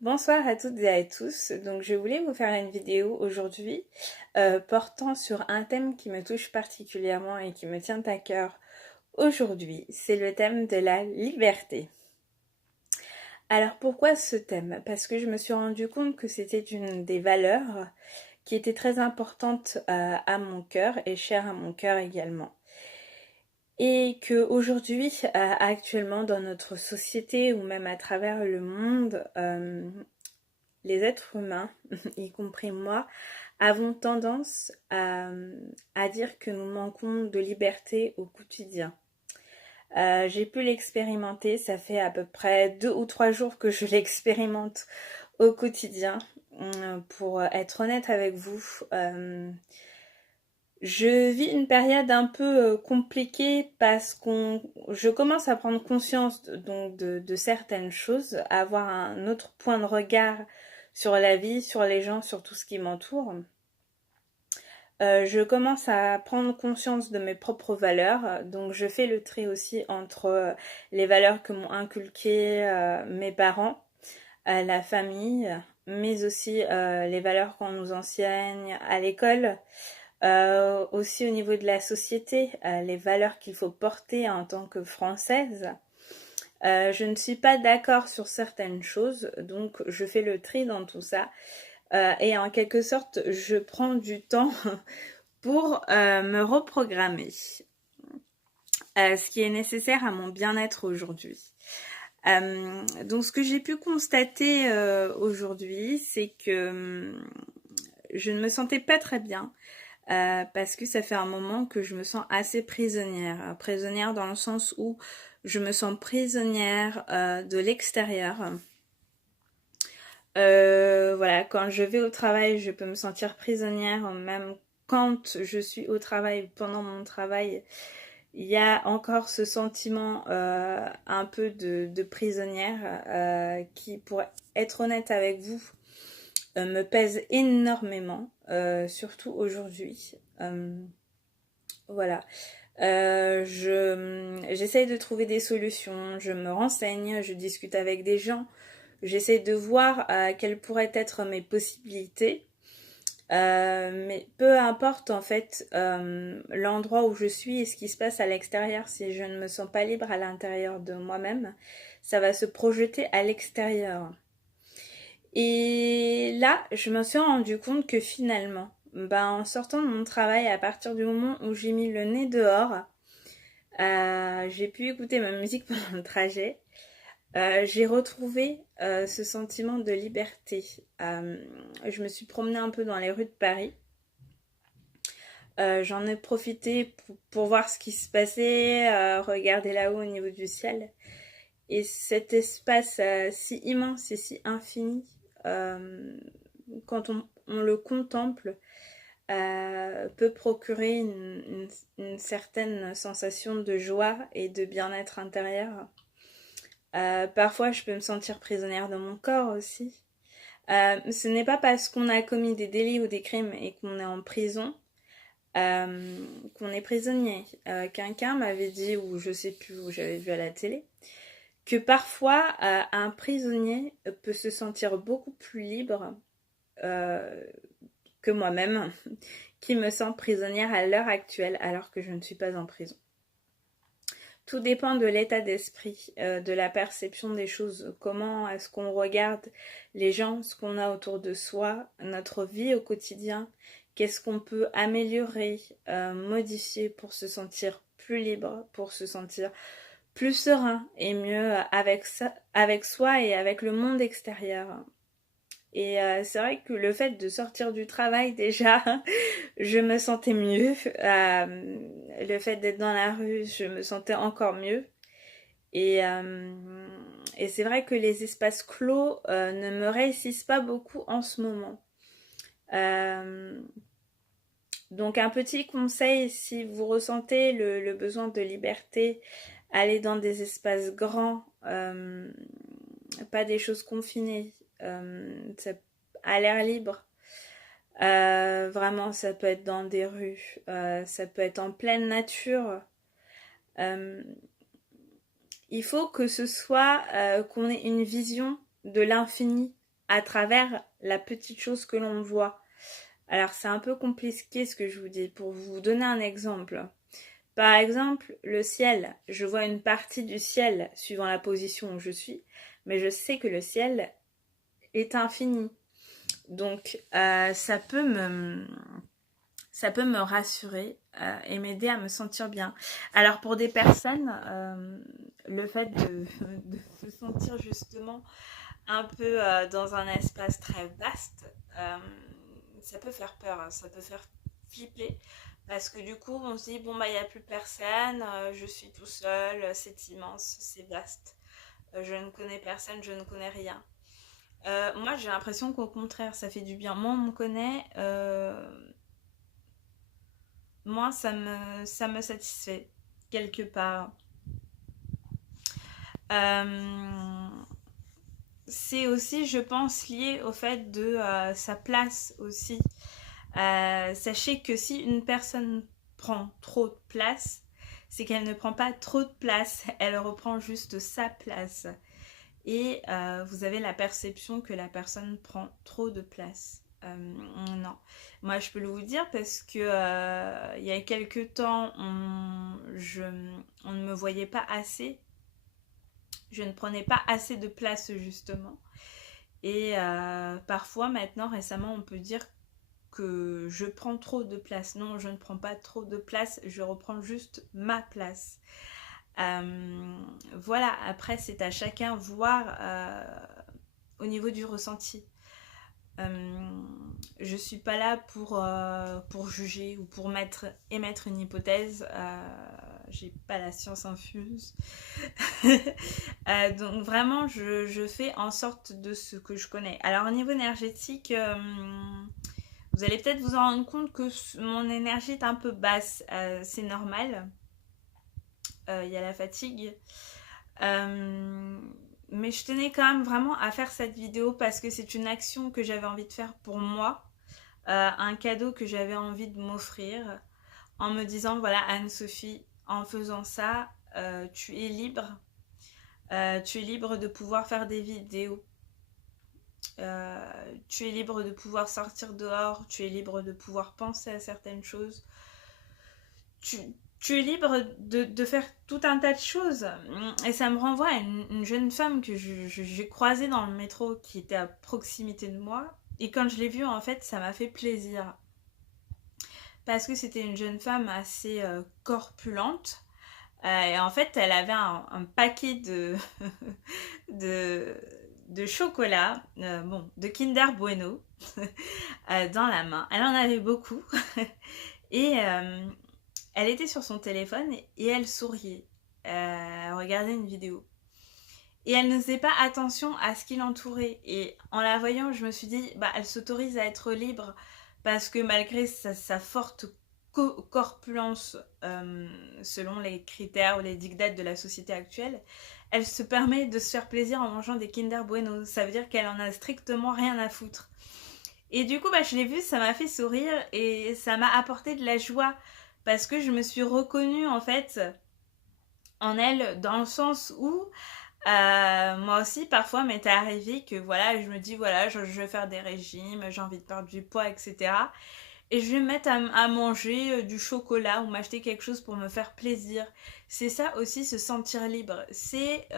Bonsoir à toutes et à tous. Donc, je voulais vous faire une vidéo aujourd'hui portant sur un thème qui me touche particulièrement et qui me tient à cœur aujourd'hui. C'est le thème de la liberté. Alors, pourquoi ce thème? Parce que je me suis rendu compte que c'était une des valeurs qui était très importante à mon cœur et chère à mon cœur également. Et que aujourd'hui, actuellement dans notre société ou même à travers le monde, les êtres humains, y compris moi, avons tendance à dire que nous manquons de liberté au quotidien. J'ai pu l'expérimenter, ça fait à peu près 2 ou 3 jours que je l'expérimente au quotidien. Pour être honnête avec vous, je vis une période un peu compliquée parce je commence à prendre conscience donc de certaines choses, à avoir un autre point de regard sur la vie, sur les gens, sur tout ce qui m'entoure. Je commence à prendre conscience de mes propres valeurs, donc je fais le tri aussi entre les valeurs que m'ont inculquées mes parents, la famille, mais aussi les valeurs qu'on nous enseigne à l'école. Aussi au niveau de la société, les valeurs qu'il faut porter en tant que Française. Je ne suis pas d'accord sur certaines choses, donc je fais le tri dans tout ça. Et en quelque sorte, je prends du temps pour me reprogrammer. Ce qui est nécessaire à mon bien-être aujourd'hui. Donc ce que j'ai pu constater aujourd'hui, c'est que je ne me sentais pas très bien. Parce que ça fait un moment que je me sens assez prisonnière. Prisonnière dans le sens où je me sens prisonnière de l'extérieur. Voilà, quand je vais au travail, je peux me sentir prisonnière, même quand je suis au travail, pendant mon travail, il y a encore ce sentiment un peu de prisonnière qui, pour être honnête avec vous, me pèse énormément, surtout aujourd'hui. Voilà. J'essaye de trouver des solutions, je me renseigne, je discute avec des gens, j'essaye de voir quelles pourraient être mes possibilités. Mais peu importe en fait l'endroit où je suis et ce qui se passe à l'extérieur, si je ne me sens pas libre à l'intérieur de moi-même, ça va se projeter à l'extérieur. Et là, je me suis rendu compte que finalement, en sortant de mon travail, à partir du moment où j'ai mis le nez dehors, j'ai pu écouter ma musique pendant le trajet. J'ai retrouvé ce sentiment de liberté. Je me suis promenée un peu dans les rues de Paris. J'en ai profité pour voir ce qui se passait, regarder là-haut au niveau du ciel. Et cet espace si immense et si infini, quand on le contemple, peut procurer une certaine sensation de joie et de bien-être intérieur. Parfois, je peux me sentir prisonnière de mon corps aussi. Ce n'est pas parce qu'on a commis des délits ou des crimes et qu'on est en prison qu'on est prisonnier. Quelqu'un m'avait dit, ou je sais plus où j'avais vu à la télé, que parfois un prisonnier peut se sentir beaucoup plus libre euh, que moi-même, qui me sens prisonnière à l'heure actuelle alors que je ne suis pas en prison. Tout dépend de l'état d'esprit, de la perception des choses. Comment est-ce qu'on regarde les gens, ce qu'on a autour de soi, notre vie au quotidien. Qu'est-ce qu'on peut améliorer, modifier pour se sentir plus libre, pour se sentir plus serein et mieux avec soi et avec le monde extérieur. Et c'est vrai que le fait de sortir du travail déjà, je me sentais mieux. Le fait d'être dans la rue, je me sentais encore mieux. Et, euh, et c'est vrai que les espaces clos ne me réussissent pas beaucoup en ce moment. Euh, donc un petit conseil, si vous ressentez le besoin de liberté, allez dans des espaces grands, pas des choses confinées, à l'air libre. Vraiment, ça peut être dans des rues, ça peut être en pleine nature. Euh, il faut que ce soit qu'on ait une vision de l'infini à travers la petite chose que l'on voit. Alors c'est un peu compliqué ce que je vous dis. Pour vous donner un exemple. Par exemple, le ciel. Je vois une partie du ciel suivant la position où je suis, mais je sais que le ciel est infini. Donc ça peut me rassurer et m'aider à me sentir bien. Alors pour des personnes, le fait de se sentir justement un peu dans un espace très vaste, ça peut faire peur, hein, ça peut faire flipper. Parce que du coup, on se dit, bon, bah, il n'y a plus personne, je suis tout seul, c'est immense, c'est vaste. Je ne connais personne, je ne connais rien. Moi, j'ai l'impression qu'au contraire, ça fait du bien. Moi, on me connaît, moi, ça me satisfait, quelque part. Euh, c'est aussi, je pense, lié au fait de sa place aussi. Sachez que si une personne prend trop de place, c'est qu'elle ne prend pas trop de place, elle reprend juste sa place. Et vous avez la perception que la personne prend trop de place. Non, moi je peux le vous dire parce que il y a quelques temps, on ne me voyait pas assez, je ne prenais pas assez de place justement. Et parfois maintenant, récemment, on peut dire que je prends trop de place. Non, je ne prends pas trop de place, je reprends juste ma place. Voilà, après c'est à chacun voir au niveau du ressenti. Euh, je suis pas là pour juger ou pour émettre une hypothèse. J'ai pas la science infuse. Donc vraiment, je fais en sorte de ce que je connais. Alors au niveau énergétique, vous allez peut-être vous en rendre compte que mon énergie est un peu basse. C'est normal. Il y a la fatigue. Euh, mais je tenais quand même vraiment à faire cette vidéo parce que c'est une action que j'avais envie de faire pour moi, un cadeau que j'avais envie de m'offrir en me disant voilà Anne-Sophie, en faisant ça, tu es libre de pouvoir faire des vidéos, tu es libre de pouvoir sortir dehors, tu es libre de pouvoir penser à certaines choses, tu, tu es libre de faire tout un tas de choses. Et ça me renvoie à une jeune femme que j'ai croisée dans le métro qui était à proximité de moi. Et quand je l'ai vue, en fait, ça m'a fait plaisir. Parce que c'était une jeune femme assez corpulente. Et en fait, elle avait un paquet de, de chocolat, bon, de Kinder Bueno, dans la main. Elle en avait beaucoup. Et elle était sur son téléphone et elle souriait. Elle regardait une vidéo. Et elle ne faisait pas attention à ce qui l'entourait. Et en la voyant, je me suis dit, bah, elle s'autorise à être libre parce que malgré sa forte corpulence, selon les critères ou les dictats de la société actuelle, elle se permet de se faire plaisir en mangeant des Kinder Bueno. Ça veut dire qu'elle en a strictement rien à foutre. Et du coup, bah, je l'ai vue, ça m'a fait sourire et ça m'a apporté de la joie parce que je me suis reconnue en fait en elle dans le sens où moi aussi parfois m'était arrivé que voilà, je me dis voilà, je vais faire des régimes, j'ai envie de perdre du poids, etc. Et je vais me mettre à manger du chocolat ou m'acheter quelque chose pour me faire plaisir. C'est ça aussi, se sentir libre. C'est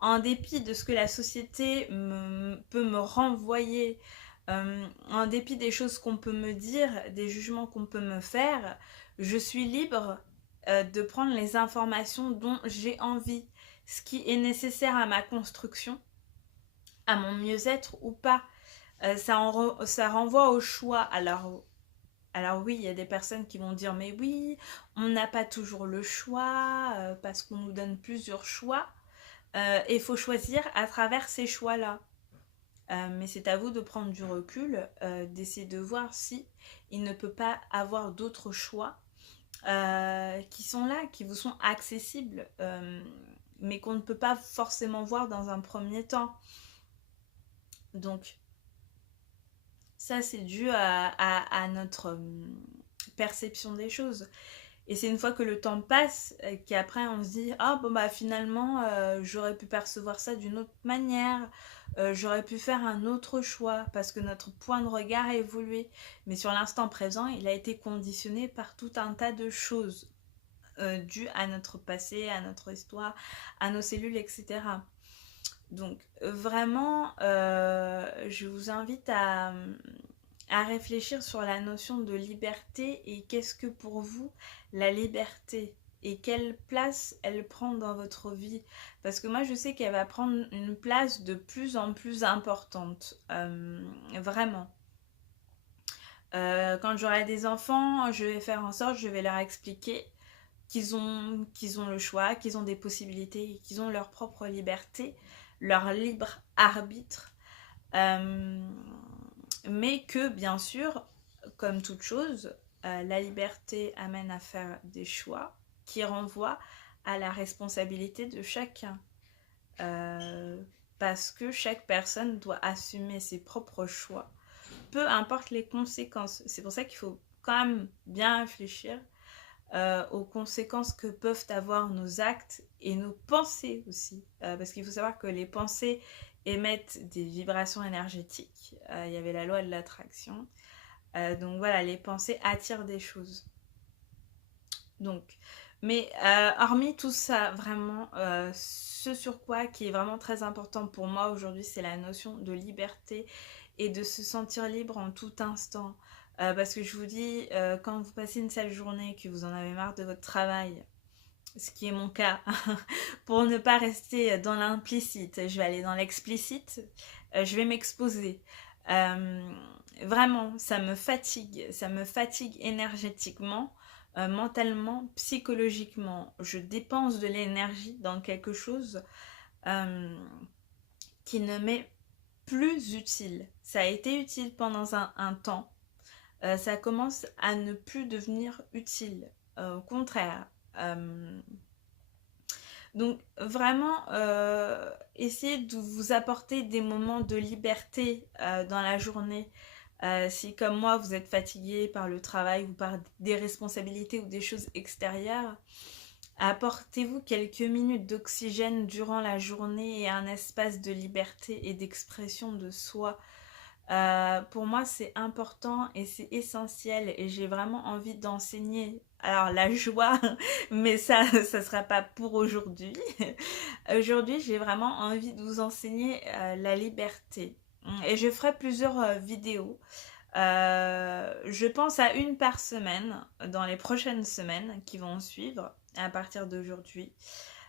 en dépit de ce que la société peut me renvoyer, en dépit des choses qu'on peut me dire, des jugements qu'on peut me faire, je suis libre de prendre les informations dont j'ai envie, ce qui est nécessaire à ma construction, à mon mieux-être ou pas. Ça renvoie au choix. Alors oui, il y a des personnes qui vont dire mais oui, on n'a pas toujours le choix parce qu'on nous donne plusieurs choix et il faut choisir à travers ces choix-là. Mais c'est à vous de prendre du recul, d'essayer de voir si il ne peut pas avoir d'autres choix qui sont là, qui vous sont accessibles, mais qu'on ne peut pas forcément voir dans un premier temps. Donc ça c'est dû à notre perception des choses. Et c'est une fois que le temps passe qu'après on se dit ah bon bah finalement j'aurais pu percevoir ça d'une autre manière, j'aurais pu faire un autre choix parce que notre point de regard a évolué. Mais sur l'instant présent, il a été conditionné par tout un tas de choses dues à notre passé, à notre histoire, à nos cellules, etc. Donc vraiment, je vous invite à réfléchir sur la notion de liberté et qu'est-ce que pour vous la liberté et quelle place elle prend dans votre vie. Parce que moi je sais qu'elle va prendre une place de plus en plus importante, vraiment. Quand j'aurai des enfants, je vais faire en sorte, je vais leur expliquer qu'ils ont le choix, qu'ils ont des possibilités, qu'ils ont leur propre liberté, leur libre arbitre. Euh, mais que bien sûr, comme toute chose, la liberté amène à faire des choix qui renvoient à la responsabilité de chacun. Euh, Parce que chaque personne doit assumer ses propres choix, peu importe les conséquences. C'est pour ça qu'il faut quand même bien réfléchir aux conséquences que peuvent avoir nos actes et nos pensées aussi. Parce qu'il faut savoir que les pensées émettent des vibrations énergétiques. Il y avait la loi de l'attraction. Donc voilà, les pensées attirent des choses. Donc, mais hormis tout ça, vraiment, ce sur quoi qui est vraiment très important pour moi aujourd'hui, c'est la notion de liberté et de se sentir libre en tout instant. Parce que je vous dis, quand vous passez une sale journée, que vous en avez marre de votre travail, ce qui est mon cas, pour ne pas rester dans l'implicite, je vais aller dans l'explicite, je vais m'exposer. Euh, Vraiment, ça me fatigue énergétiquement, mentalement, psychologiquement. Je dépense de l'énergie dans quelque chose euh, qui ne m'est plus utile. Ça a été utile pendant un temps, ça commence à ne plus devenir utile. Au contraire. Donc vraiment, essayez de vous apporter des moments de liberté dans la journée. Si comme moi, vous êtes fatigué par le travail ou par des responsabilités ou des choses extérieures, apportez-vous quelques minutes d'oxygène durant la journée et un espace de liberté et d'expression de soi. Pour moi, c'est important et c'est essentiel et j'ai vraiment envie d'enseigner. Alors, la joie, mais ça sera pas pour aujourd'hui. Aujourd'hui, j'ai vraiment envie de vous enseigner la liberté. Et je ferai plusieurs vidéos. Je pense à une par semaine dans les prochaines semaines qui vont suivre à partir d'aujourd'hui.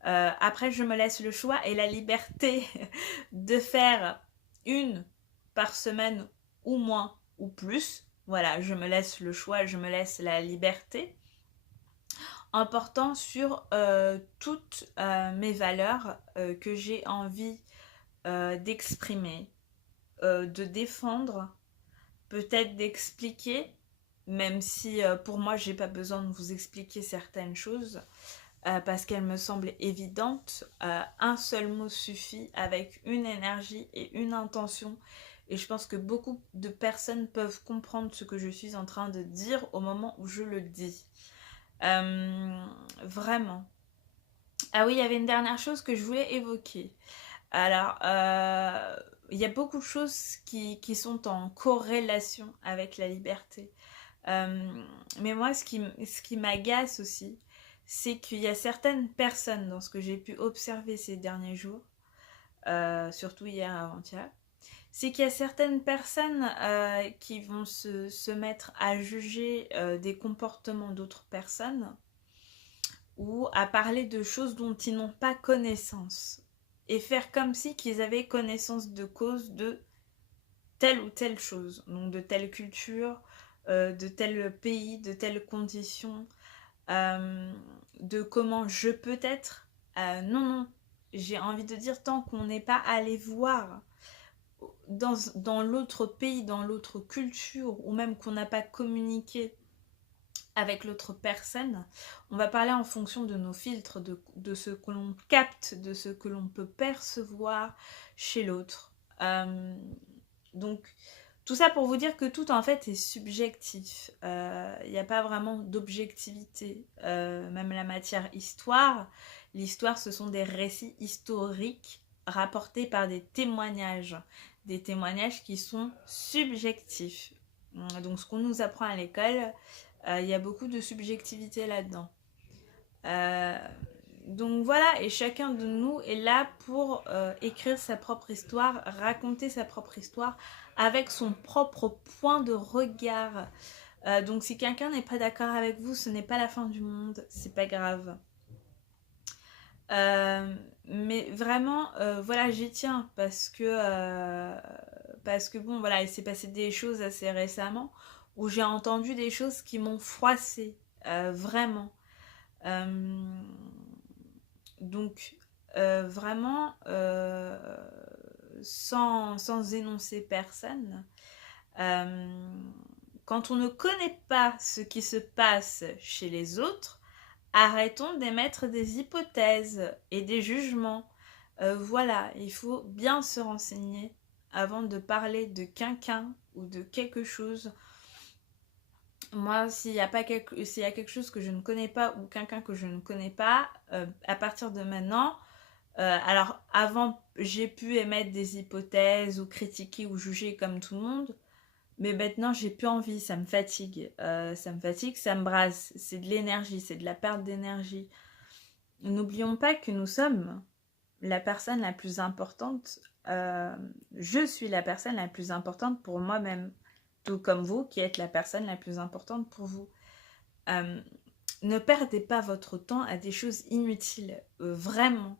Après, je me laisse le choix et la liberté de faire une par semaine ou moins ou plus. Voilà, je me laisse le choix, je me laisse la liberté en portant sur toutes mes valeurs que j'ai envie d'exprimer, de défendre, peut-être d'expliquer, même si pour moi j'ai pas besoin de vous expliquer certaines choses parce qu'elles me semblent évidentes. Un seul mot suffit avec une énergie et une intention. Et je pense que beaucoup de personnes peuvent comprendre ce que je suis en train de dire au moment où je le dis. Vraiment. Ah oui, il y avait une dernière chose que je voulais évoquer. Alors, il y a beaucoup de choses qui sont en corrélation avec la liberté. Mais moi, ce qui m'agace aussi, c'est qu'il y a certaines personnes, dans ce que j'ai pu observer ces derniers jours, surtout hier avant-hier, c'est qu'il y a certaines personnes qui vont se mettre à juger des comportements d'autres personnes ou à parler de choses dont ils n'ont pas connaissance et faire comme si qu'ils avaient connaissance de cause de telle ou telle chose, donc de telle culture, de tel pays, de telles conditions, de comment je peux être. Non, non, j'ai envie de dire tant qu'on n'est pas allé voir dans l'autre pays, dans l'autre culture, ou même qu'on n'a pas communiqué avec l'autre personne, on va parler en fonction de nos filtres, de ce que l'on capte, de ce que l'on peut percevoir chez l'autre. Donc, Tout ça pour vous dire que tout en fait est subjectif. Il n'y a pas vraiment d'objectivité. Même la matière histoire, l'histoire ce sont des récits historiques rapportés par des témoignages qui sont subjectifs. Donc ce qu'on nous apprend à l'école, il y a beaucoup de subjectivité là-dedans. Donc voilà, et chacun de nous est là pour écrire sa propre histoire, raconter sa propre histoire avec son propre point de regard. Donc si quelqu'un n'est pas d'accord avec vous, ce n'est pas la fin du monde, c'est pas grave. Mais vraiment, voilà, j'y tiens parce que bon, voilà, il s'est passé des choses assez récemment où j'ai entendu des choses qui m'ont froissée, vraiment. Donc, vraiment, sans énoncer personne, quand on ne connaît pas ce qui se passe chez les autres, arrêtons d'émettre des hypothèses et des jugements. Voilà, il faut bien se renseigner avant de parler de quelqu'un ou de quelque chose. Moi, s'il y a quelque chose que je ne connais pas ou quelqu'un que je ne connais pas, à partir de maintenant, alors avant, j'ai pu émettre des hypothèses ou critiquer ou juger comme tout le monde, mais maintenant, j'ai plus envie, ça me fatigue. Ça me brasse, c'est de l'énergie, c'est de la perte d'énergie. N'oublions pas que nous sommes la personne la plus importante. Je suis la personne la plus importante pour moi-même. Tout comme vous qui êtes la personne la plus importante pour vous. Ne perdez pas votre temps à des choses inutiles, vraiment.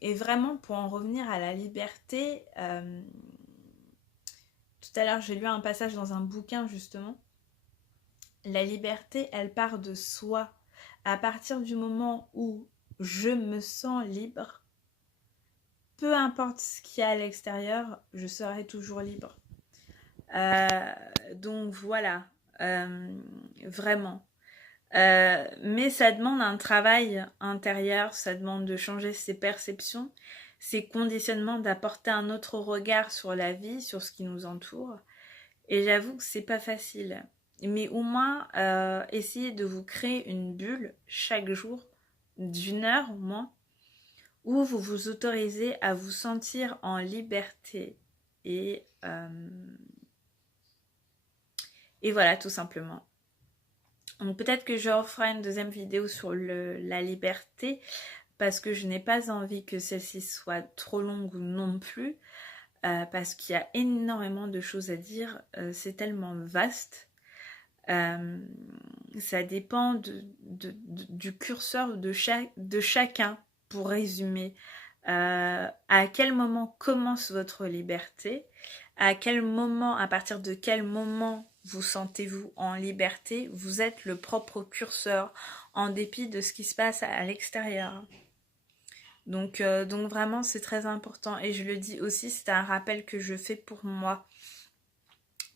Et vraiment, pour en revenir à la liberté, tout à l'heure j'ai lu un passage dans un bouquin justement. La liberté, elle part de soi. À partir du moment où je me sens libre, peu importe ce qu'il y a à l'extérieur, je serai toujours libre. Donc voilà, vraiment. Mais ça demande un travail intérieur, ça demande de changer ses perceptions, ses conditionnements, d'apporter un autre regard sur la vie, sur ce qui nous entoure. Et j'avoue que c'est pas facile. Mais au moins, essayez de vous créer une bulle chaque jour, d'1 heure au moins, où vous vous autorisez à vous sentir en liberté. Et voilà, tout simplement. Donc peut-être que je referai une deuxième vidéo sur la liberté, parce que je n'ai pas envie que celle-ci soit trop longue non plus, parce qu'il y a énormément de choses à dire, c'est tellement vaste. Ça dépend du curseur de chacun, pour résumer. À quel moment commence votre liberté? À partir de quel moment vous sentez-vous en liberté? Vous êtes le propre curseur, en dépit de ce qui se passe à l'extérieur. Donc vraiment, c'est très important. Et je le dis aussi, c'est un rappel que je fais pour moi,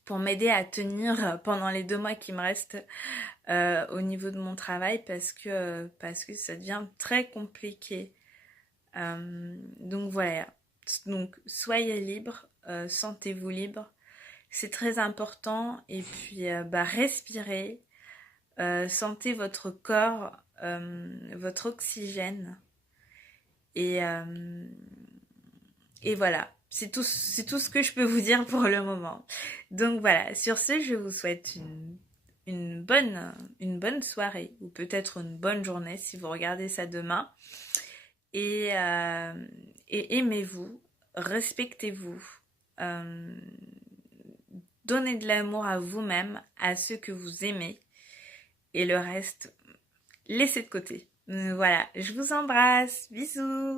pour m'aider à tenir pendant les 2 mois qui me restent au niveau de mon travail, parce que ça devient très compliqué. Donc voilà. Donc soyez libre, sentez-vous libre. C'est très important. Et puis respirez, sentez votre corps, votre oxygène. Et voilà, c'est tout ce que je peux vous dire pour le moment. Donc voilà, sur ce, je vous souhaite une bonne soirée, ou peut-être une bonne journée si vous regardez ça demain. Et aimez-vous, respectez-vous, donnez de l'amour à vous-même, à ceux que vous aimez, et le reste, laissez de côté. Voilà, je vous embrasse, bisous.